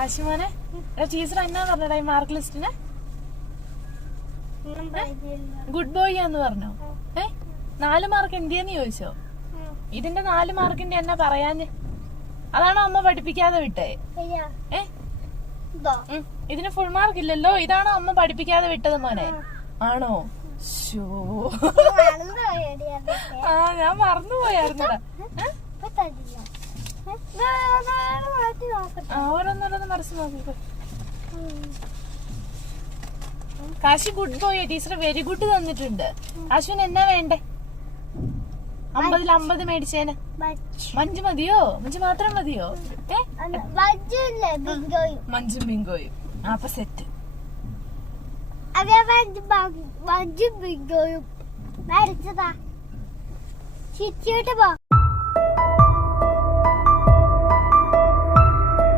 കാശിമോനെ teacher എന്നാ പറഞ്ഞടാ ഈ mark ലിസ്റ്റിന്? Good boy എന്ന് പറഞ്ഞോ? 4 മാർക്ക് എന്തിയെന്ന് ചോദിച്ചോ? ഇതിന്റെ 4 മാർക്കിന്റെ എന്നാ പറയാഞ്ഞ്? അതാണോ അമ്മ പഠിപ്പിക്കാതെ വിട്ടേ? ഇതിന് ഫുൾ മാർക്ക് ഇല്ലല്ലോ. ഇതാണോ അമ്മ പഠിപ്പിക്കാതെ വിട്ടത് മോനെ? ആണോ? ആ ഞാൻ മറന്നുപോയായിരുന്നടാ. ഓരോന്നോരോന്ന് മറിച്ച് നോക്കിക്കോ. Kashi good boy. Teacher very good തന്നിട്ടുണ്ട്. കാശുവിന് എന്നാ വേണ്ടേ? 50-ൽ 50 മേടിച്ചേന്. മഞ്ച് മതിയോ? മഞ്ച് മാത്രം മതിയോ? മഞ്ചും ബിങ്കോയും. അപ്പൊ സെറ്റ്. മഞ്ചും ബിങ്കോയും മേടിച്ചതാ. ചിരിച്ചിട്ട് പോ.